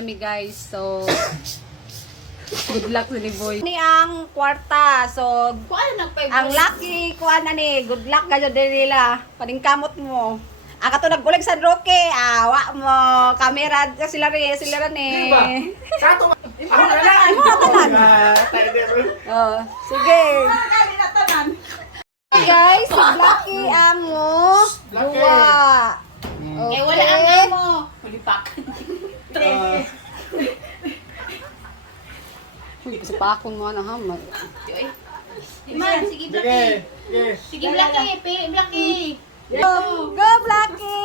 nami guys. So, good luck sa ni boy. Ni ang kwarta. So, ang lucky kuan na ni. Good luck kayo din nila. Paningkamot mo. Ang katulad gulig sa Roque. Wa mo. Kamera sila rin eh. Sato. Ay mo tanan. Oh, sige. Guys, si Lucky ang mo. Duwa. Okay. Eh, wala ang amo. Pulipak. Uy, kasi pa akong mga nahamag. Man, sige, Blacky. Sige, Blacky. Blacky. Go, go Blacky!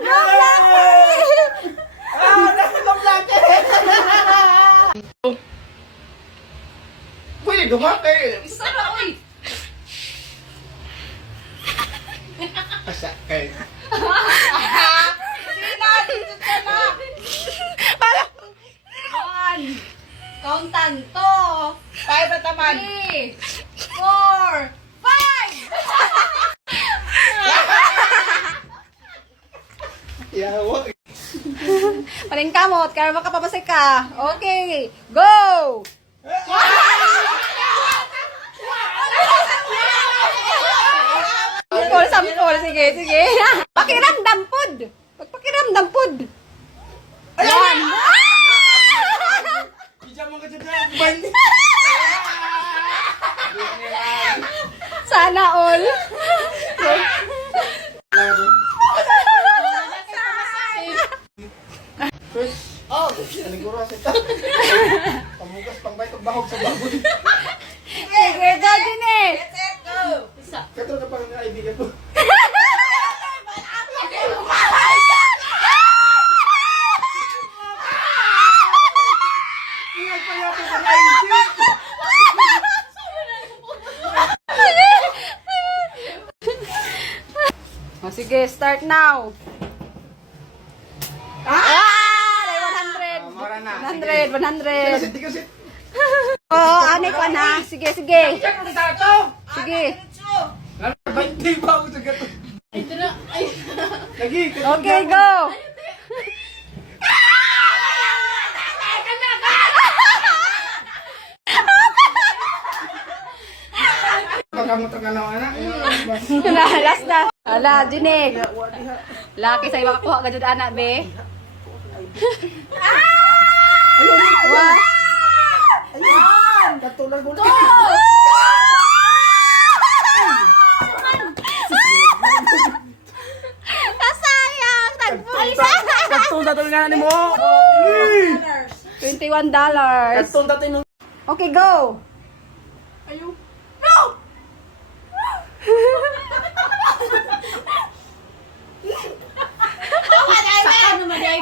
Go Blacky! Pwede dumaki. Isa na, uy. Asa kay. One. Countan to. 5 na taman. 3, 4, 5! Yawa. Paling kamot, kaya makapabasay ka. Okay, go! Sampol, sige. Pakiramdam pod. Pagpakiramdam pod. Ayan. Ija mo ka dyan. Bandi. Sana all. Oh. Aligura sa ito. Pamugas pang baytog bahog sa baboy. Sige, go din eh. Isa. Kato na pang kaibigan ko. Oh, sige, start now. Mara na. 100. Dikasit. Oo, anay pa na. Sige. Sige. Bandi pa ako sa gato. Ito na. Ay. Lagi. Okay, go. Pagkamutan ka na anak. Last na. Ala, Jinig. Laki sa'yo makakuha ka dyan, anak, be. One. Katulang ko. Kasayang! Tagpuisa! Katong tatong nga ni mo. $21. Katong tatong Okay, go. Ayaw. Saka naman ay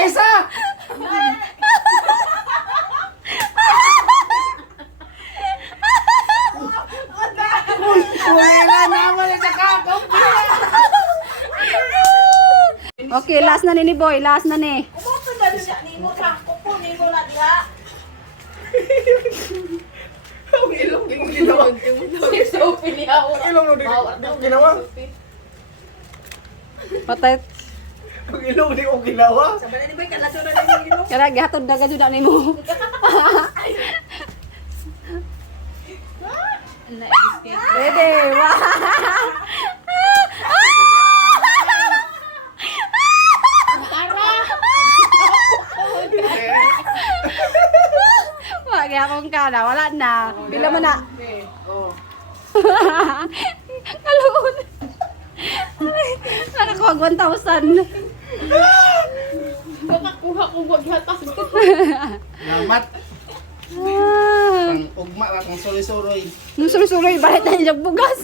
isa. Wala naman sa kakao. Okay, last na ni Boy. Last na ni. Ang ilong di ko ginawa. so pinihaw. Ang ilong di ko ginawa. Patay. Ang ilong di ko ginawa. Kaya gihatod na gadyo na ni mo. Pwede. Wag akong kana. Wala na. Bila mo na. Kaluon. Nakakuha 1,000. Nakakuha ko wag hatas. Lamat. Pang ugma ra kang suloy-suloy. Nung suloy-suloy, balit na yung bugas.